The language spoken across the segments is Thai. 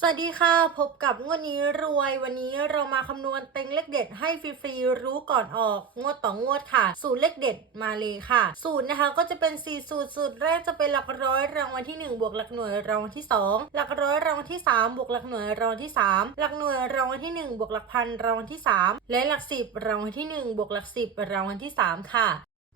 สวัสดีค่ะ พบกับงวดนี้รวยวันนี้เรามาคำนวณเต็งเลขเด็ดให้ฟรีๆรู้ก่อนออก งวดต่องวดค่ะ สูตรเลขเด็ดมาเลยค่ะ สูตรนะคะก็จะเป็น 4 สูตรสูตรแรกจะเป็นหลักร้อยรางวัลที่ 1 บวกหลักหน่วยรางวัลที่ 2 หลักร้อยรางวัลที่ 3 บวกหลักหน่วยรางวัลที่ 3 หลักหน่วยรางวัลที่ 1 บวกหลักพันรางวัลที่ 3 และหลักสิบรางวัลที่ 1 บวกหลักสิบรางวัลที่ 3 ค่ะ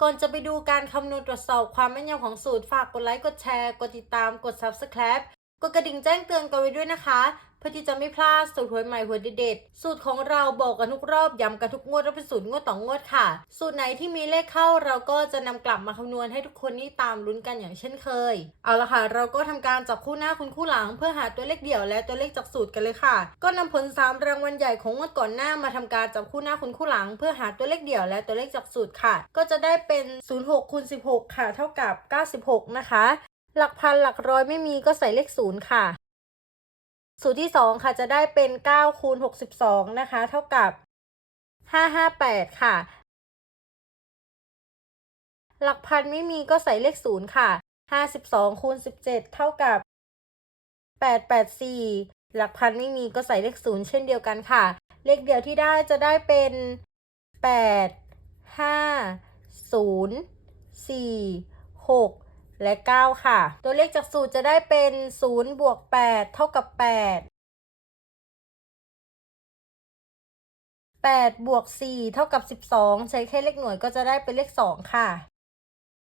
ก่อนจะไปดูการคำนวณตรวจสอบความแม่นยำของสูตรฝากกดไลค์ กดแชร์ กดติดตาม กด subscribe กดกระดิ่งแจ้งเตือนกันไว้ด้วยนะคะ เพื่อที่จะไม่พลาดสูตรหวยใหม่หวยเด็ดๆสูตรของเราบอกกันทุกรอบย้ำกันทุกงวดว่าเป็นสูตรงวดต่องวดค่ะ สูตรไหนที่มีเลขเข้าเราก็จะนำกลับมาคำนวณให้ทุกคนนี่ตามลุ้นกันอย่างเช่นเคย เอาละค่ะ เราก็ทำการจับคู่หน้าคุณคู่หลัง เพื่อหาตัวเลขเดี่ยวและตัวเลขจากสูตรกันเลยค่ะ ก็นำผลสามรางวัลใหญ่ของงวดก่อนหน้ามาทำการจับคู่หน้าคุณคู่หลัง เพื่อหาตัวเลขเดี่ยวและตัวเลขจากสูตรค่ะ ก็จะได้เป็น 06คูณ16 ค่ะ เท่ากับ 96 นะคะ หลักพันหลักร้อยไม่มีก็ใส่เลขศูนย์ค่ะ สูตรที่2ค่ะจะได้เป็น9คูณ62นะคะ เท่ากับ558ค่ะ หลักพันไม่มีก็ใส่เลขศูนย์ค่ะ52คูณ17เท่ากับ884หลักพันไม่มีก็ใส่เลขศูนย์เช่นเดียวกันค่ะ เลขเดียวที่ได้จะได้เป็น8 5 0 4 6 และ 9 ค่ะ ตัวเลขจากสูตรจะได้เป็น 0 บวก 8 เท่ากับ 8 8 บวก 4 เท่ากับ 12 ใช้แค่เลขหน่วยก็จะได้เป็นเลข 2 ค่ะ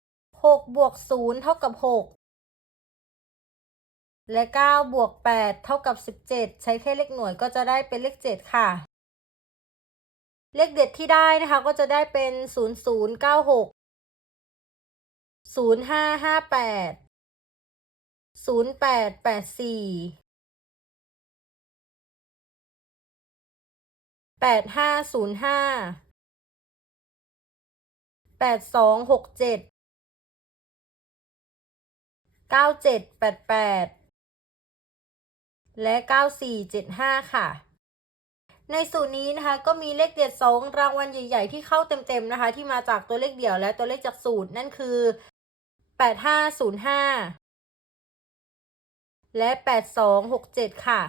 6 บวก 0 เท่ากับ 6 และ 9 บวก 8 เท่ากับ 17 ใช้แค่เลขหน่วยก็จะได้เป็นเลข 7 ค่ะ เลขเด็ดที่ได้นะคะก็จะได้เป็น 0096 0558 0884 8505 8267 9788และ9475ค่ะในสูตรนี้นะคะก็มีเลขเด็ดสองรางวัลใหญ่ ๆ ที่เข้าเต็มๆนะคะ ที่มาจากตัวเลขเดี่ยวและตัวเลขจากสูตรนั่นคือ 8505 และ 8267 ค่ะ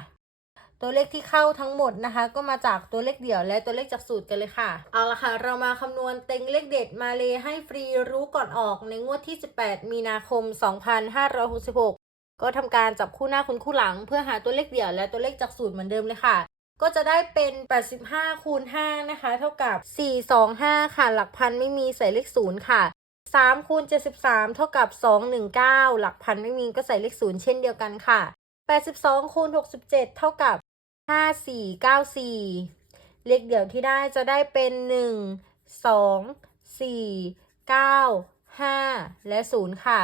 ตัวเลขที่เข้าทั้งหมดนะคะ ก็มาจากตัวเลขเดี่ยวและตัวเลขจากสูตรกันเลยค่ะ เอาละค่ะ เรามาคำนวณเต็งเลขเด็ดมาเลยให้ฟรีรู้ก่อนออกในงวดที่ 18 มีนาคม 2566ก็ทำการจับคู่หน้าคุณคู่หลัง เพื่อหาตัวเลขเดี่ยวและตัวเลขจากสูตรเหมือนเดิมเลยค่ะ ก็จะได้เป็น 85 คูณ 5 นะคะ เท่ากับ 425 ค่ะ หลักพันไม่มีใส่เลขศูนย์ค่ะ 3คูณ73 เท่ากับ 219 หลักพันไม่มีก็ใส่เลขศูนย์เช่นเดียวกันค่ะ 82คูณ67 เท่ากับ 5494 เลขเดี่ยวที่ได้จะได้เป็น 1 2 4 9 5 และ 0 ค่ะ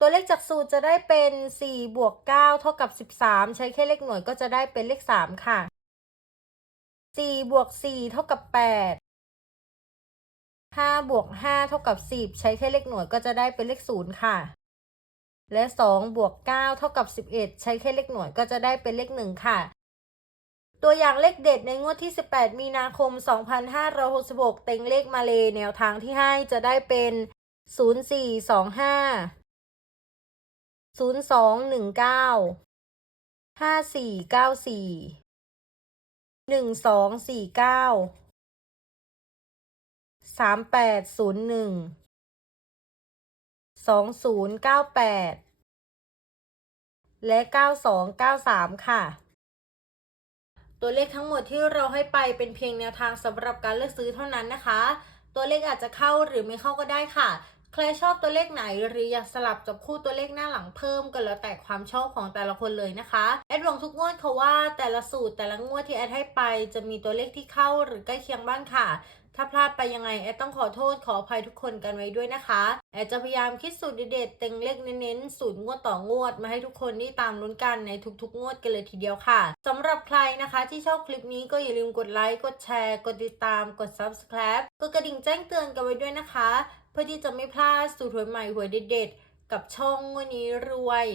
ตัวเลขจากสูตรจะได้เป็น 4 บวก 9 เท่ากับ 13 ใช้แค่เลขหน่วยก็จะได้เป็นเลข 3 ค่ะ 4 บวก 4 เท่ากับ 8 5บวก5เท่ากับ 10 ใช้แค่เลขหน่วยก็จะได้เป็นเลข0ค่ะ และ2บวก9เท่ากับ 11 ใช้แค่เลขหน่วยก็จะได้เป็นเลข1ค่ะ ตัวอย่างเลขเด็ดในงวดที่ 18 มีนาคม 2566 เต็งเลขมาเลยแนวทางที่ให้จะได้เป็น 0425 0219 5494 1249 3801 2098แปดและ9293ค่ะตัวเลขทั้งหมดที่เราให้ไปเป็นเพียงแนวทางสำหรับการเลือกซื้อเท่านั้นนะคะ ตัวเลขอาจจะเข้าหรือไม่เข้าก็ได้ค่ะ ใครชอบตัวเลขไหนหรืออยากสลับจับคู่ตัวเลขหน้าหลังเพิ่มก็แล้วแต่ความชอบของแต่ละคนเลยนะคะแอดหวังทุกงวดค่ะว่าแต่ละสูตรแต่ละงวดที่แอดให้ไปจะมีตัวเลขที่เข้าหรือใกล้เคียงบ้างค่ะ ถ้าพลาดไปยังไงแอดต้องขอโทษขออภัยทุกคนกันไว้ด้วยนะคะ แอดจะพยายามคิดสูตรเด็ดๆเต็งเลขเน้นๆสูตรงวดต่องวดมาให้ทุกคนได้ตามลุ้นกันในทุกๆ งวดกันเลยทีเดียวค่ะสำหรับใครนะคะที่ชอบคลิปนี้ก็อย่าลืมกดไลค์กดแชร์ กดติดตามกด subscribe กดกระดิ่งแจ้งเตือนกันไว้ด้วยนะคะ เพื่อที่จะไม่พลาดสูตรหวยใหม่หวยเด็ดๆกับช่องงวันนี้รวย